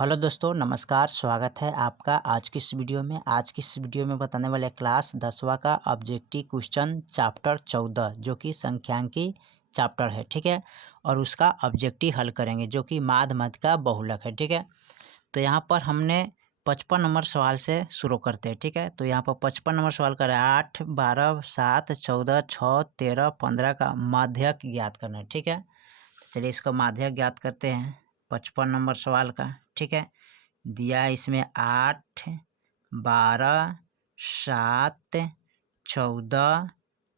Hello दोस्तों, नमस्कार। स्वागत है आपका आज की इस वीडियो में। आज की इस वीडियो में बताने वाले क्लास 10वां का ऑब्जेक्टिव क्वेश्चन चैप्टर 14 जो कि संख्यांकी चैप्टर है, ठीक है। और उसका ऑब्जेक्टिव हल करेंगे जो कि माध्य मध्य का बहुलक है, ठीक है। तो यहाँ पर हमने 55 नंबर सवाल से शुरू करते हैं, ठीक है। तो यहाँ पर 55 नंबर सवाल कर रहे हैं 8, 12, 7, 14, 6, 13, 15 का माध्यक ज्ञात करना है, ठीक है। चलिए इसका माध्यक ज्ञात करते हैं 55 नंबर सवाल का, ठीक है। दिया है इसमें 8, 12, 7, 14,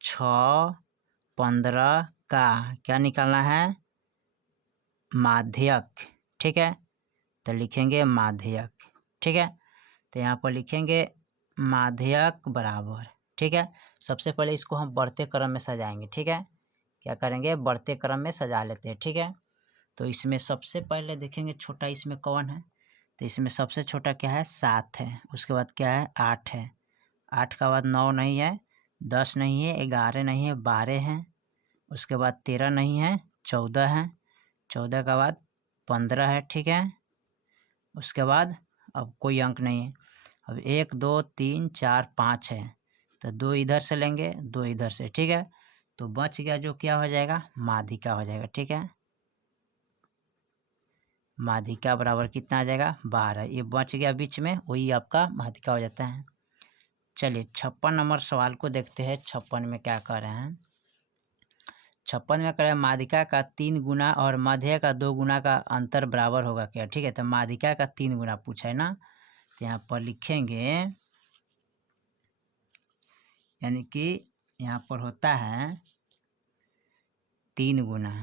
6, 15 का क्या निकालना है, माध्यक, ठीक है। तो लिखेंगे माध्यक, ठीक है। तो यहाँ पर लिखेंगे माध्यक बराबर, ठीक है। सबसे पहले इसको हम बढ़ते क्रम में सजाएंगे, ठीक है। क्या करेंगे, बढ़ते क्रम में सजा लेते हैं, ठीक है। तो इसमें सबसे पहले देखेंगे छोटा इसमें कौन है। तो इसमें सबसे छोटा क्या है, 7 है। उसके बाद क्या है, 8 है। 8 का बाद 9 नहीं है, 10 नहीं है, 11 नहीं है, 12 है। उसके बाद 13 नहीं है, 14 है। 14 का बाद 15 है, ठीक है। उसके बाद अब कोई अंक नहीं है। अब 1, 2, 3, 4, 5 है। तो 2 इधर से लेंगे, 2 इधर से, ठीक है। तो बच गया जो क्या हो जाएगा, माध्यिका हो जाएगा, ठीक है। माध्यिका बराबर कितना आ जाएगा, 12। ये बच गया बीच में, वही आपका माध्यिका हो जाता है। चलिए 56 नंबर सवाल को देखते हैं। 56 में क्या कर रहे हैं, 56 में कह रहे हैं माध्यिका का 3 गुना और मध्य का 2 गुना का अंतर बराबर होगा क्या, ठीक है। तो माध्यिका का 3 गुना पूछा है ना, तो यहाँ पर लिखेंगे, यानी कि यहाँ पर होता है 3 गुना,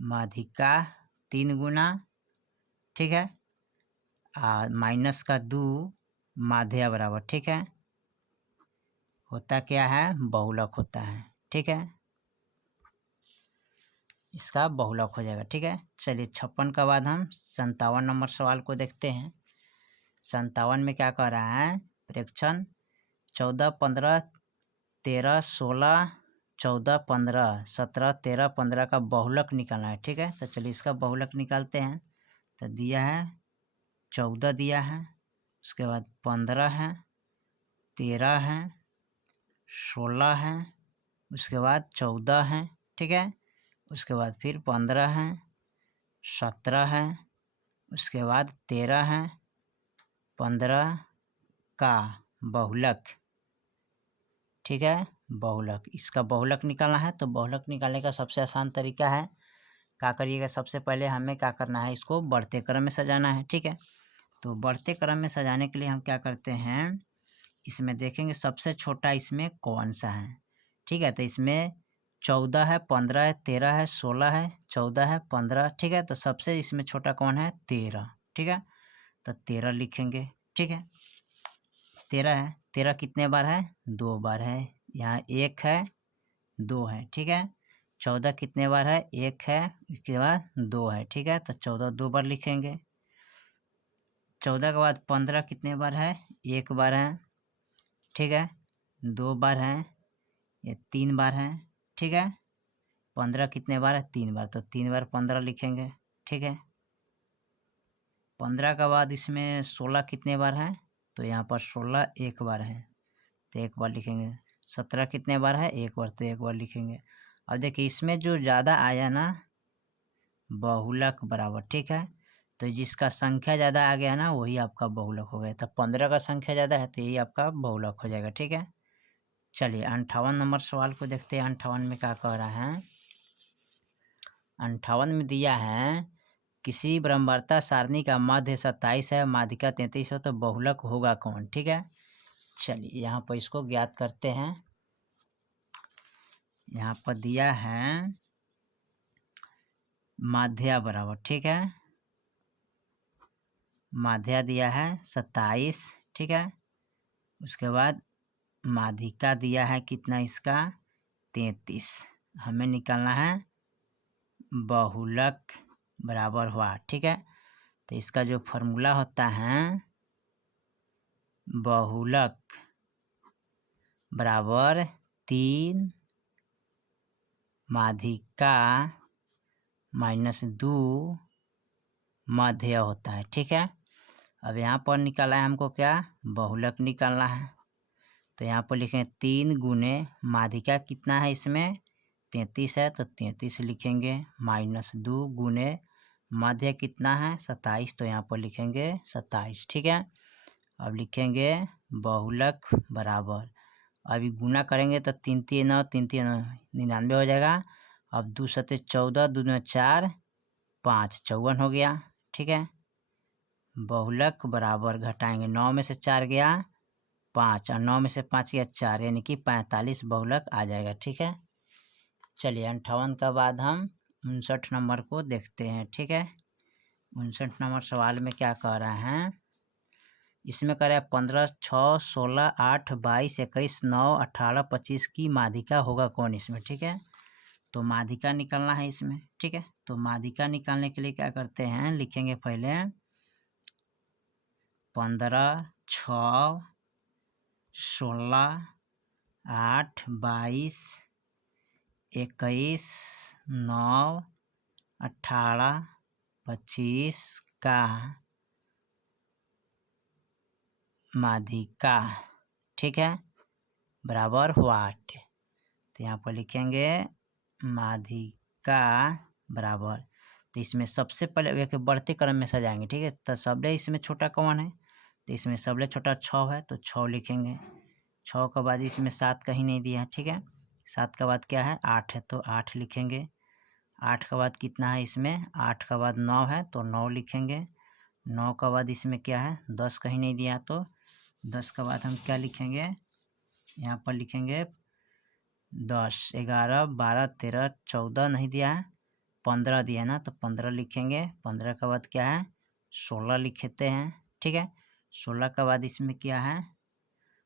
माध्यिका 3 गुना, ठीक है। माइनस का 2 माध्य बराबर, ठीक है। होता क्या है, बहुलक होता है, ठीक है। इसका बहुलक हो जाएगा, ठीक है। चलिए 56 का बाद हम 57 नंबर सवाल को देखते हैं। 57 में क्या कह रहा है, प्रेक्षण 14, 15, 13, 16, 14, 15, 17, 13, 15 का बहुलक निकालना है, ठीक है। तो चलिए इसका बहुलक निकालते हैं। तो दिया है 14 दिया है, उसके बाद 15 है, 13 है, 16 है, उसके बाद 14 है, ठीक है। उसके बाद फिर 15 है, 17 है, उसके बाद 13 है, 15 का बहुलक, ठीक है। बहुलक, इसका बहुलक निकालना है। तो बहुलक निकालने का सबसे आसान तरीका है, क्या करिएगा, सबसे पहले हमें क्या करना है, इसको बढ़ते क्रम में सजाना है, ठीक है। तो बढ़ते क्रम में सजाने के लिए हम क्या करते हैं, इसमें देखेंगे सबसे छोटा इसमें कौन सा है, ठीक है। तो इसमें 14 है, 15 है, 13 है, 16 है, 14 है, 15, ठीक है। तो सबसे इसमें छोटा कौन है, 13, ठीक है। तो 13 लिखेंगे, ठीक है। 13 है, 13 कितने बार है, 2 बार है। यहाँ 1 है, 2 है, ठीक है। 14 कितने बार है, 1 है, इसके बाद 2 है, ठीक है। तो 14 2 बार लिखेंगे। 14 के बाद 15 कितने बार है, 1 बार है, ठीक है। 2 बार है, ये 3 बार है, ठीक है। 15 कितने बार है, 3 बार, तो 3 बार 15 लिखेंगे, ठीक है। 15 का बाद इसमें 16 कितने बार है, तो यहाँ पर 16 1 बार है, तो 1 बार लिखेंगे। 17 कितने बार है, 1 बार, तो 1 बार लिखेंगे। अब देखिए इसमें जो ज़्यादा आया ना, बहुलक बराबर, ठीक है। तो जिसका संख्या ज़्यादा आ गया ना, वही आपका बहुलक हो गया। तो 15 का संख्या ज़्यादा है तो यही आपका बहुलक हो जाएगा, ठीक है। चलिए 58 नंबर सवाल को देखते हैं। 58 में क्या कह रहा है, 58 में दिया है किसी ब्रह्मावर्त सारणी का मध्य 27 है, माध्यिका 33 है, तो बहुलक होगा कौन, ठीक है। चलिए यहाँ पर इसको ज्ञात करते हैं। यहाँ पर दिया है माध्य बराबर, ठीक है। माध्य दिया है 27, ठीक है। उसके बाद माध्यिका दिया है कितना, इसका 33। हमें निकालना है बहुलक बराबर हुआ, ठीक है। तो इसका जो फॉर्मूला होता है, बहुलक बराबर 3 माध्यिका -2 माध्य होता है। ठीक है, अब यहाँ पर निकाला है हमको क्या, बहुलक निकालना है। तो यहाँ पर लिखेंगे 3 गुने माध्यिका कितना है इसमें 33 है, तो 33 लिखेंगे, -2 गुने मध्य कितना है 27, तो यहाँ पर लिखेंगे 27। ठीक है, अब लिखेंगे बहुलक बराबर, अभी गुना करेंगे तो 3 3 9 3 3 99 हो जाएगा। अब 2 7 14, 2 9 4 5 54 हो गया। ठीक है, बहुलक बराबर घटाएंगे, 9 में से 4 गया 5 और 9 में से 5 गया 4, यानी कि 45 बहुलक आ जाएगा। ठीक है, चलिए 58 का बाद हम 59 नंबर को देखते हैं। ठीक है, 59 नंबर सवाल में क्या कह रहा है, इसमें कह रहा है 15 6 16 8 22 21 9 18 25 की माध्यिका होगा कौन इसमें। ठीक है, तो माध्यिका निकालना है इसमें। ठीक है, तो माध्यिका निकालने के लिए क्या करते हैं, लिखेंगे पहले 15 6 16 8 22 21 9 18 25 का माध्यिका। ठीक है, बराबर व्हाट, तो यहाँ पर लिखेंगे माध्यिका बराबर, तो इसमें सबसे पहले एक बढ़ते क्रम में सजाएंगे। ठीक है, तो सबले इसमें छोटा कौन है, तो इसमें सबले छोटा 6 है, तो 6 लिखेंगे। 6 के बाद इसमें 7 कहीं नहीं दिया है। ठीक है, 7 के बाद क्या है 8 है, तो 8 लिखेंगे। 8 के बाद कितना है इसमें, 8 के बाद 9 है, तो 9 लिखेंगे। 9 के बाद इसमें क्या है 10 कहीं नहीं दिया, तो 10 के बाद हम क्या लिखेंगे, यहाँ पर लिखेंगे 10 11 12 13 14 नहीं दिया है, 15 दिया है ना, तो 15 लिखेंगे। 15 के बाद क्या है 16 लिखते हैं। ठीक है, 16 के बाद इसमें क्या है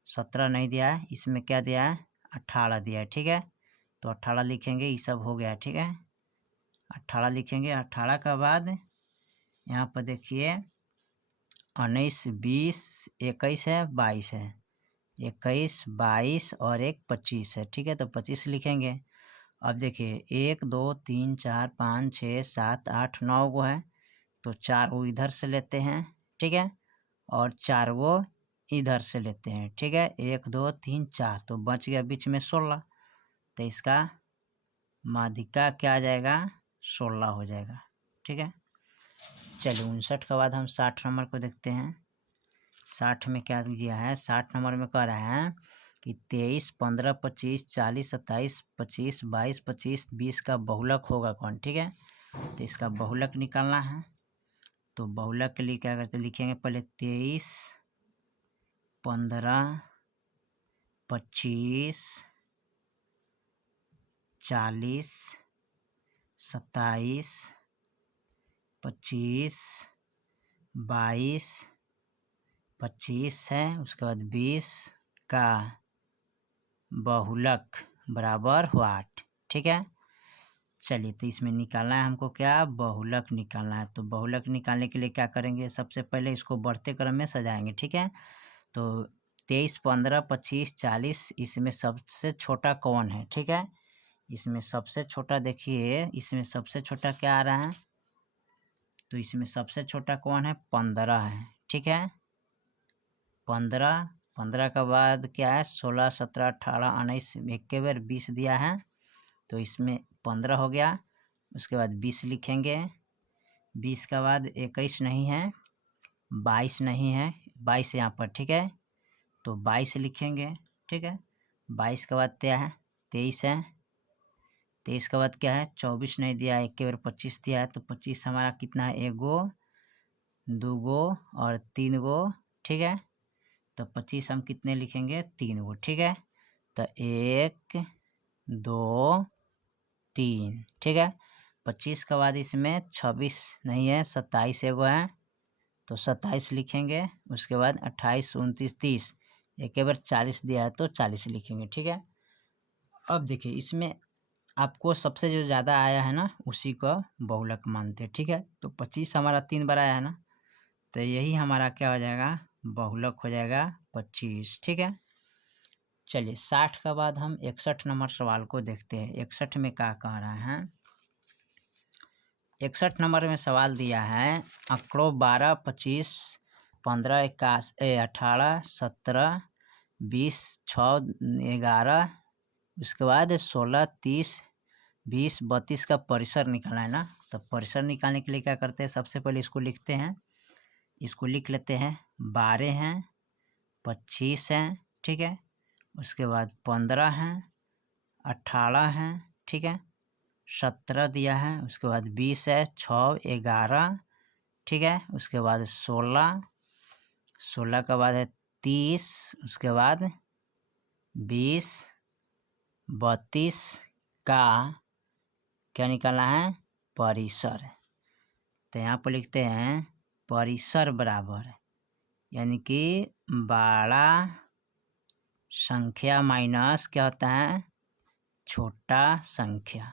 17 नहीं दिया है, इसमें क्या दिया है 18 दिया है। ठीक है, तो 18 लिखेंगे, ये सब हो गया। ठीक है, 18 लिखेंगे। 18 के बाद यहाँ पर देखिए 19 20 21 है 22 है, 21 22 और एक 25 है। ठीक है, तो 25 लिखेंगे। अब देखिए 1 2 3 4 5 6 7 8 9 गो है, तो 4 वो इधर से लेते हैं। ठीक है, और 4 वो इधर से लेते हैं। ठीक है, 1 2 3 4, तो बच गया बीच में 16, तो इसका माध्यिका क्या आ जाएगा 16 हो जाएगा। ठीक है, चलिए 59 के बाद हम 60 नंबर को देखते हैं। 60 में क्या दिया है, 60 नंबर में कह रहा है कि 23 15 25 40 27 25 22 25 20 का बहुलक होगा कौन। ठीक है, तो इसका बहुलक निकालना है। तो बहुलक के लिए क्या करते, लिखेंगे पहले 23 15 25 40 27 25 22 25 है, उसके बाद 20 का बहुलक बराबर व्हाट। ठीक है, चलिए तो इसमें निकालना है हमको क्या, बहुलक निकालना है। तो बहुलक निकालने के लिए क्या करेंगे, सबसे पहले इसको बढ़ते क्रम में सजाएंगे। ठीक है, तो 23 15 25 40, इसमें सबसे छोटा कौन है। ठीक है, इसमें सबसे छोटा देखिए, इसमें सबसे छोटा क्या आ रहा है, तो इसमें सबसे छोटा कौन है 15 है। ठीक है, 15 15 के बाद क्या है 16 17 18 19 एक के बार 20 दिया है, तो इसमें 15 हो गया। उसके बाद 20 लिखेंगे। 20 के बाद 21 नहीं है, 22 नहीं है, 22 यहाँ पर। ठीक है, तो 22 लिखेंगे। ठीक है, 22 के बाद क्या है 23 है, 23 के बाद क्या है 24 नहीं दिया है, एक के बार 25 दिया है, तो 25 हमारा कितना है 1 गो 2 गो और 3 गो। ठीक है, तो 25 हम कितने लिखेंगे 3 गो। ठीक है, तो 1 2 3। ठीक है, 25 के बाद इसमें 26 नहीं है, 27 एगो है, तो 27 लिखेंगे। उसके बाद 28 29 30, एक के बार 40 दिया है, तो 40 लिखेंगे। ठीक है, अब देखिए इसमें आपको सबसे जो ज़्यादा आया है ना उसी को बहुलक मानते हैं। ठीक है, तो 25 हमारा 3 बार आया है ना, तो यही हमारा क्या हो जाएगा बहुलक हो जाएगा 25। ठीक है, चलिए 60 के बाद हम 61 नंबर सवाल को देखते हैं। 61 में क्या कह रहा है, 61 नंबर में सवाल दिया है आंकड़ों 12, 25, 15, 18, 17, 20, 6, 11, उसके बाद 16, 30, 20, 32 का परिसर निकालना है ना। तो परिसर निकालने के लिए क्या करते हैं, सबसे पहले इसको लिखते हैं, इसको लिख लेते हैं। 12 हैं, 25 हैं, ठीक है, उसके बाद 15 हैं, 18 हैं, ठीक है, 17 दिया है, उसके बाद 20 है, 6, 11, ठीक है, उसके बाद 16, 16 के बाद है 30, उसके बाद 20, 32 का क्या निकालना है, परिसर। तो यहाँ पर लिखते हैं परिसर बराबर, यानी कि बड़ा संख्या माइनस क्या होता है, छोटा संख्या।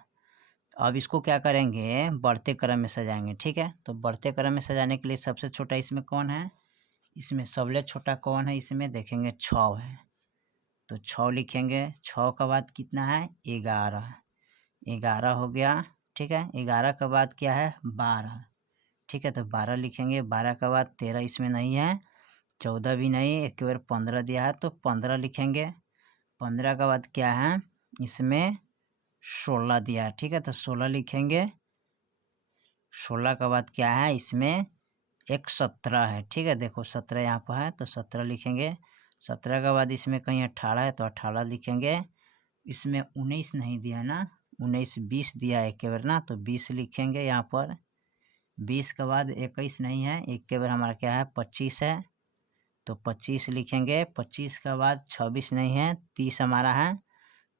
अब इसको क्या करेंगे, बढ़ते क्रम में सजाएंगे, ठीक है। तो बढ़ते क्रम में सजाने के लिए सबसे छोटा इसमें कौन है, इसमें सबसे छोटा कौन है, इसमें देखेंगे 6 है, तो 6 लिखेंगे। 6 के बाद कितना है, 11, 11 हो गया, ठीक है। 11 के बाद क्या है, 12, ठीक है, तो 12 लिखेंगे। 12 के बाद 13 इसमें नहीं है, 14 भी नहीं, एक बार 15 दिया है तो 15 लिखेंगे। 15 के बाद क्या है, इसमें 16 दिया है, ठीक है, तो 16 लिखेंगे। 16 के बाद क्या है, इसमें एक 17 है, ठीक है, देखो 17 यहाँ पर है तो 17 लिखेंगे। 17 के बाद इसमें कहीं 18 है तो 18 लिखेंगे। इसमें 19 नहीं दिया ना, 19, 20 दिया है एक बार ना, तो 20 लिखेंगे यहाँ पर। 20 के बाद 21 नहीं है, एक बार हमारा क्या है, 25 है, तो 25 लिखेंगे। 25 के बाद 26 नहीं है, 30 हमारा है,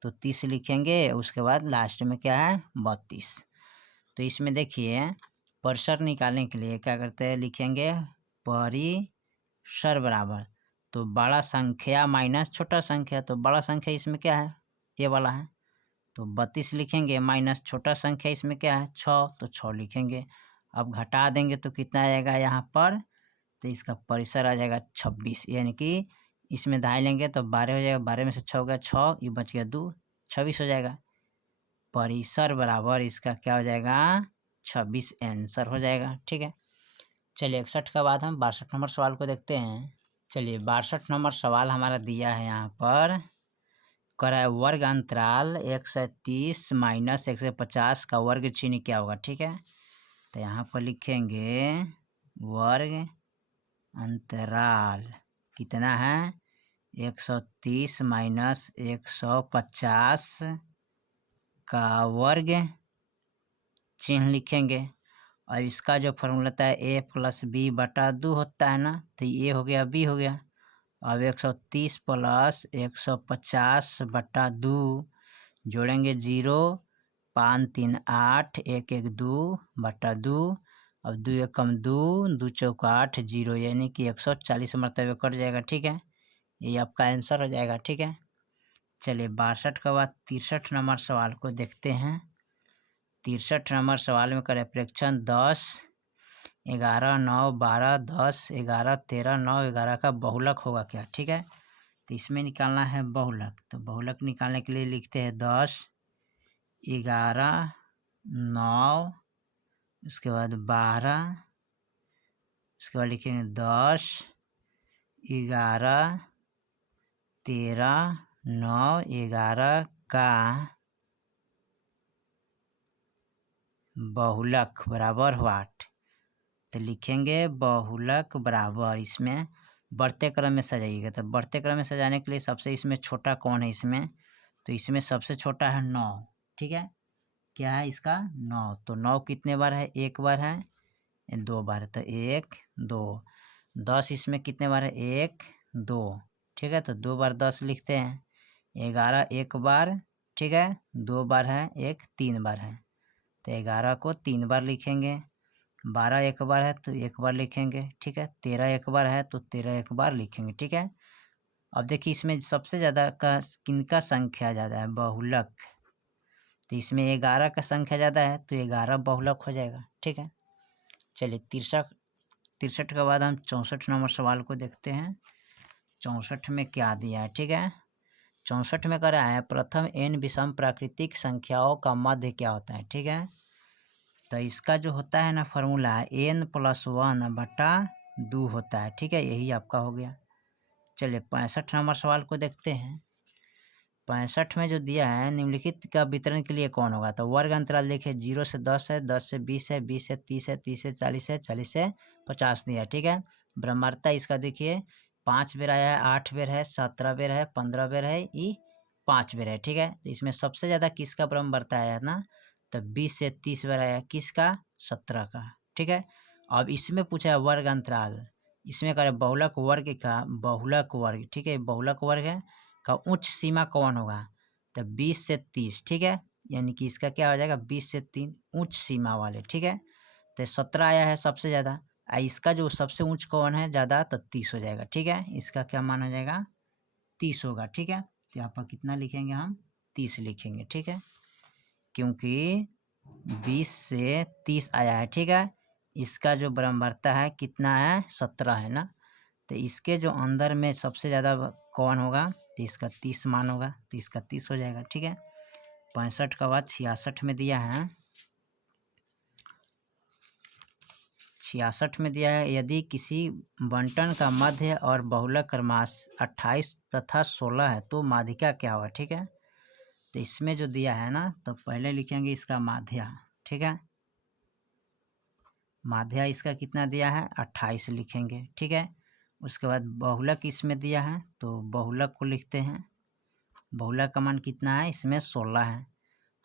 तो 30 लिखेंगे। उसके बाद लास्ट में क्या है, 32। तो इसमें देखिए परिसर निकालने के लिए क्या करते हैं, लिखेंगे परिसर बराबर, तो बड़ा संख्या माइनस छोटा संख्या, तो बड़ा संख्या इसमें क्या है, ये वाला है, तो 32 लिखेंगे, माइनस छोटा संख्या इसमें क्या है, 6, तो 6 लिखेंगे। अब घटा देंगे तो कितना आएगा यहाँ पर, तो इसका परिसर आ जाएगा 26, यानी कि इसमें दाएँ लेंगे तो 12 हो जाएगा, 12 में से 6 हो गया 6, ये बच गया 2, 26 हो जाएगा। परिसर बराबर इसका क्या हो जाएगा, 26 आंसर हो जाएगा, ठीक है। चलिए 61 के बाद हम 62 नंबर सवाल को देखते हैं। चलिए 62 नंबर सवाल हमारा दिया है यहाँ पर, करा है वर्ग अंतराल 130 माइनस 150 का वर्ग चिन्ह क्या होगा, ठीक है। तो यहाँ पर लिखेंगे वर्ग अंतराल कितना है, 130 माइनस 150 का वर्ग चिन्ह लिखेंगे। और इसका जो फॉर्मूला होता है a प्लस बी बटा 2 होता है ना, तो ये हो गया b हो गया। अब 130 प्लस 150 बटा 2 जोड़ेंगे 0, 5, 3, 8, 1, 1, 2 बटा 2, अब 2 एकम 2, 2 चौका 8, 0, यानी कि 140 मरतबे कट जाएगा, ठीक है, ये आपका आंसर हो जाएगा, ठीक है। चलिए 62 के बाद 63 नंबर सवाल को देखते हैं। 63 नंबर सवाल में करें प्रेक्षण 10, 11, 9, 12, 10, 11, 13, 9, 11 का बहुलक होगा क्या, ठीक है। तो इसमें निकालना है बहुलक, तो बहुलक निकालने के लिए लिखते हैं 10, 11, 9, उसके बाद 12, उसके बाद लिखेंगे 10, 11, 13, 9, 11 का बहुलक बराबर व्हाट, तो लिखेंगे बहुलक बराबर, इसमें बढ़ते क्रम में सजाइएगा। तो बढ़ते क्रम में सजाने के लिए सबसे इसमें छोटा कौन है इसमें, तो इसमें सबसे छोटा है 9, ठीक है, क्या है इसका 9, तो 9 कितने बार है, एक बार है, 2 बार है, तो 1, 2। 10 इसमें कितने बार है, 1, 2, ठीक है, तो 2 बार 10 लिखते हैं। 11 एक बार, ठीक है, 2 बार है, 1 3 बार है, तो 11 को 3 बार लिखेंगे। 12 एक बार है तो 1 बार लिखेंगे, ठीक है। 13 एक बार है तो 13 एक बार लिखेंगे, ठीक है। अब देखिए इसमें सबसे ज़्यादा का किनका संख्या ज़्यादा है, बहुलक, तो इसमें 11 का संख्या ज़्यादा है तो 11 बहुलक हो जाएगा, ठीक है। चलिए 63 के बाद हम 64 नंबर सवाल को देखते हैं। 64 में क्या दिया है, ठीक है। 64 में करा है प्रथम n विषम प्राकृतिक संख्याओं का मध्य क्या होता है, ठीक है। तो इसका जो होता है ना फार्मूला n+1/2 होता है, ठीक है। यही आपका हो गया। चलिए 65 नंबर सवाल को देखते हैं। 65 में जो दिया है निम्नलिखित का वितरण के लिए कौन होगा। तो वर्ग अंतराल देखिए 0 से 10 है, 10 से 20 है, 20 से 30 है, 30 से 40 है, 40 से 50 दिया है, ठीक है। ब्रह्मता इसका देखिए 5 बेर आया है, 8 बेर है, 17 बेर है, 15 बेर है, ये 5 बेर है, ठीक है। तो इसमें सबसे ज़्यादा किसका ब्रह्मता आया ना, तो 20 से 30 बेर आया, किसका, 17 का, ठीक है। अब इसमें पूछा है वर्ग अंतराल, इसमें करें बहुलक वर्ग का, बहुलक वर्ग, ठीक है, बहुलक वर्ग है का उच्च सीमा कौन होगा। तो 20 से 30, ठीक है, यानी कि इसका क्या हो जाएगा 20 से 3 उच्च सीमा वाले, ठीक है। तो 17 आया है सबसे ज़्यादा, इसका जो सबसे ऊंच कौन है ज़्यादा, तो 30 हो जाएगा, ठीक है। इसका क्या मान हो जाएगा 30 होगा, ठीक है। तो यहाँ पर कितना लिखेंगे हम 30 लिखेंगे, ठीक है, क्योंकि 20 से 30 आया है, ठीक है। इसका जो ब्रह्मता है कितना है 17 है ना, तो इसके जो अंदर में सबसे ज़्यादा कौन होगा, तो इसका 30 मान होगा, तो इसका 30 हो जाएगा, ठीक है। 65 का बाद 66 में दिया है, 66 में दिया है यदि किसी बंटन का मध्य और बहुलक क्रमांक 28 तथा 16 है तो माध्यिका क्या होगा, ठीक है। तो इसमें जो दिया है ना, तो पहले लिखेंगे इसका माध्या, ठीक है। माध्या इसका कितना दिया है 28 लिखेंगे, ठीक है। उसके बाद बहुलक इसमें दिया है, तो बहुलक को लिखते हैं। बहुलक का मान कितना है, इसमें 16 है,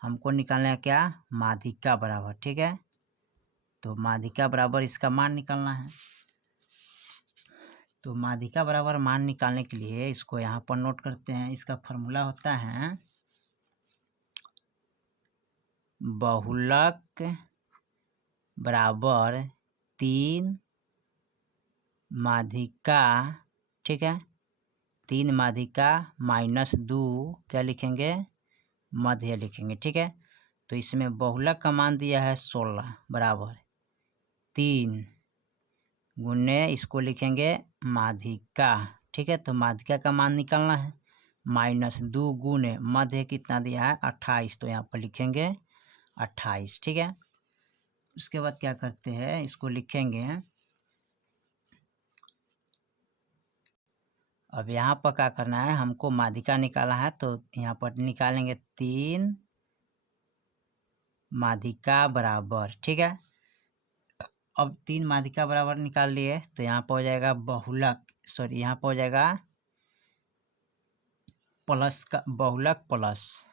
हमको निकालना है क्या, माध्यिका बराबर, ठीक है। तो माध्यिका बराबर इसका मान निकालना है। तो माध्यिका बराबर मान निकालने के लिए इसको यहाँ पर नोट करते हैं। इसका फार्मूला होता है बहुलक बराबर 3 माध्यिका, ठीक है, 3 माध्यिका -2 क्या लिखेंगे, मध्य लिखेंगे, ठीक है। तो इसमें बहुलक का मान दिया है 16 बराबर 3 गुने इसको लिखेंगे माध्यिका, ठीक है। तो माध्यिका का मान निकालना है, -2 गुने मध्य कितना दिया है 28, तो यहाँ पर लिखेंगे 28, ठीक है। उसके बाद क्या करते हैं, इसको लिखेंगे। अब यहाँ पर क्या करना है, हमको माध्यिका निकाला है, तो यहाँ पर निकालेंगे 3 माध्यिका बराबर, ठीक है। अब 3 माध्यिका बराबर निकाल लिए, तो यहाँ पर हो जाएगा बहुलक, सॉरी यहाँ पर हो जाएगा प्लस का बहुलक प्लस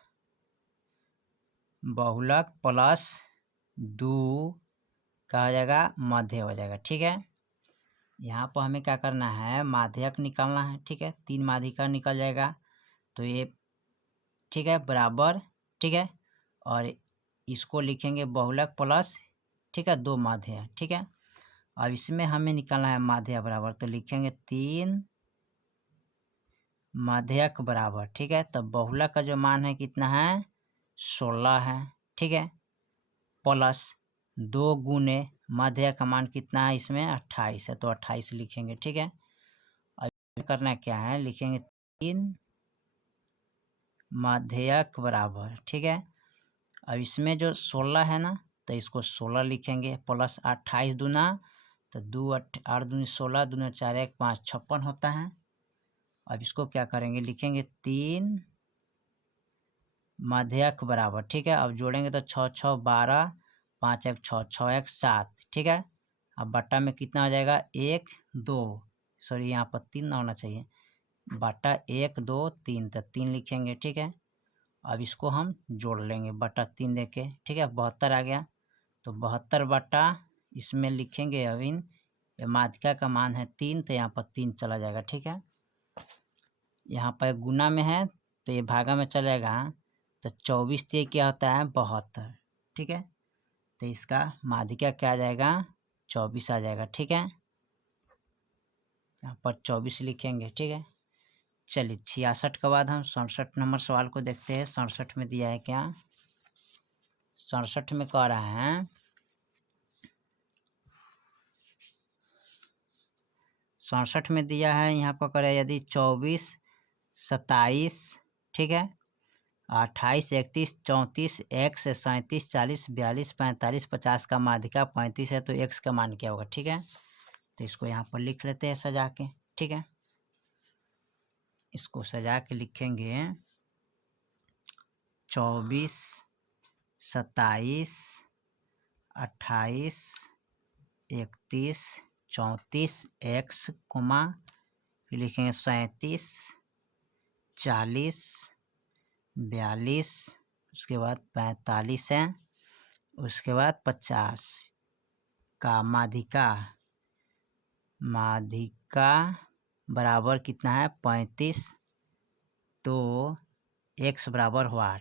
2 का हो जाएगा मध्य हो जाएगा, ठीक है। यहाँ पर हमें क्या करना है, माध्यक निकालना है, ठीक है। 3 माध्यिका निकल जाएगा, तो ये ठीक है बराबर, ठीक है। और इसको लिखेंगे बहुलक प्लस, ठीक है, 2 माध्य है, ठीक है। अब इसमें हमें निकालना है माध्य बराबर, तो लिखेंगे 3 माध्यक बराबर, ठीक है। तब बहुलक का जो मान है कितना है 16 है, ठीक है, प्लस 2 गुने माध्यक का मान कितना है इसमें 28 है, तो 28 लिखेंगे, ठीक है। अब करना क्या है, लिखेंगे 3 माध्यक बराबर, ठीक है। अब इसमें जो 16 है ना, तो इसको 16 लिखेंगे प्लस 28 दूना, तो 2 8 दूनी 16, दूना 4 1 5 56 होता है। अब इसको क्या करेंगे, लिखेंगे 3 माध्यक बराबर, ठीक है। अब जोड़ेंगे तो 6 6 12, 5 1 6 6 1 7, ठीक है। अब बट्टा में कितना हो जाएगा 1 2, सॉरी यहाँ पर 3 ना होना चाहिए, बट्टा 1 2 3, तो 3 लिखेंगे, ठीक है। अब इसको हम जोड़ लेंगे बटा 3 देके, ठीक है, 72 आ गया। तो 72 बटा इसमें लिखेंगे अब इन माध्यिका का मान है 3, तो यहाँ पर 3 चला जाएगा, ठीक है। यहाँ पर गुना में है, तो ये भागा में चलेगा, तो 24 से क्या होता है 72, ठीक है। तो इसका माध्यिका क्या आ जाएगा 24 आ जाएगा, ठीक है। यहाँ पर 24 लिखेंगे, ठीक है। चलिए 66 के बाद हम 67 नंबर सवाल को देखते हैं। 67 में दिया है क्या, 67 में कह रहा है 67 में दिया है यहाँ पर करे यदि 24 27, ठीक है, 28, 31, 34, x 37, 40, 42, 45, 50 का माध्यिका 35 है, तो x का मान क्या होगा। ठीक है, तो इसको यहाँ पर लिख लेते हैं सजा के। ठीक है, इसको सजा के लिखेंगे 24, 27, 28, 31, 34 x, फिर लिखेंगे 37, 40, 42, उसके बाद 45 है, उसके बाद 50 का माध्यिका बराबर कितना है 35, तो x बराबर हुआ।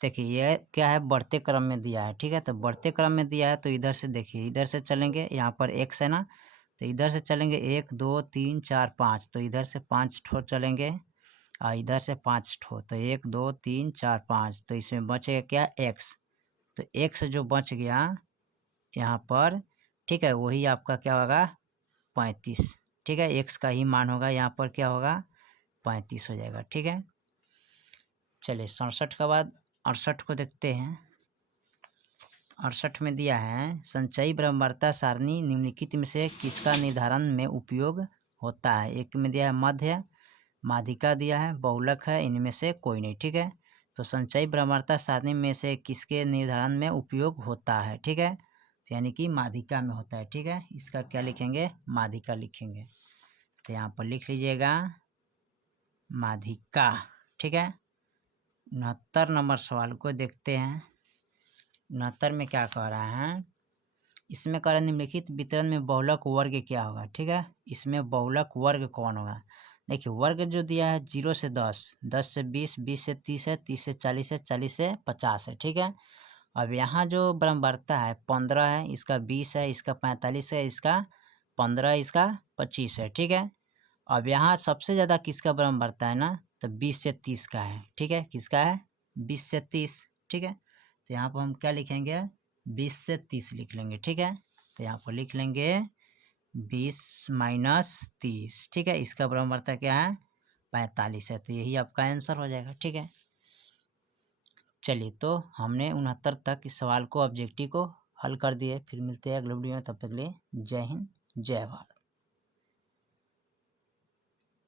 देखिए ये क्या है, बढ़ते क्रम में दिया है। ठीक है, तो बढ़ते क्रम में दिया है तो इधर से देखिए, इधर से चलेंगे, यहाँ पर x है ना, तो इधर से चलेंगे 1 2 3 4 5, तो इधर से 5 ठो चलेंगे और इधर से 5 ठो, तो 1 2 3 4 5, तो इसमें बचेगा क्या x, तो x जो बच गया यहाँ पर, ठीक है, वही आपका क्या होगा 35। ठीक है, x का ही मान होगा यहाँ पर, क्या होगा 35 हो जाएगा। ठीक है, चलिए 67 के बाद 68 को देखते हैं। 68 में दिया है संचयी ब्रह्मवार्ता सारणी निम्नलिखित में से किसका निर्धारण में उपयोग होता है। एक में दिया है मध्य, माध्यिका दिया है, बहुलक है, इनमें से कोई नहीं। ठीक है, तो संचयी ब्रह्मवार्ता सारणी में से किसके निर्धारण में उपयोग होता है। ठीक है, यानी कि माध्यिका में होता है। ठीक है, इसका क्या लिखेंगे, माध्यिका लिखेंगे, तो यहाँ पर लिख लीजिएगा माध्यिका। ठीक है, 69 नंबर सवाल को देखते हैं। 69 में क्या कह रहा है, इसमें कह रहा है निम्नलिखित वितरण में बहुलक वर्ग क्या होगा। ठीक है, इसमें बहुलक वर्ग कौन होगा। देखिए वर्ग जो दिया है 0 से 10, 10 से 20, 20 से 30 है, 30 से 40 है, 40 से 50 है। ठीक है, अब यहाँ जो ब्रह्मवार्ता है 15 है, इसका 20 है, इसका 45 है, इसका 15, इसका 25 है। ठीक है, अब यहाँ सबसे ज़्यादा किसका ब्रह्मवार्ता है ना, तो 20 से 30 का है। ठीक है, किसका है 20 से 30। ठीक है, तो यहाँ पर हम क्या लिखेंगे 20 से 30 लिख लेंगे। ठीक है, तो यहाँ पर लिख लेंगे 20 माइनस 30। ठीक है, इसका ब्रह्मवार्ता क्या है 45 है, तो यही आपका आंसर हो जाएगा। ठीक है, चलिए तो हमने 69 तक इस सवाल को ऑब्जेक्टिव को हल कर दिए। फिर मिलते हैं अगले वीडियो में, तब तक के लिए जय हिंद जय भारत।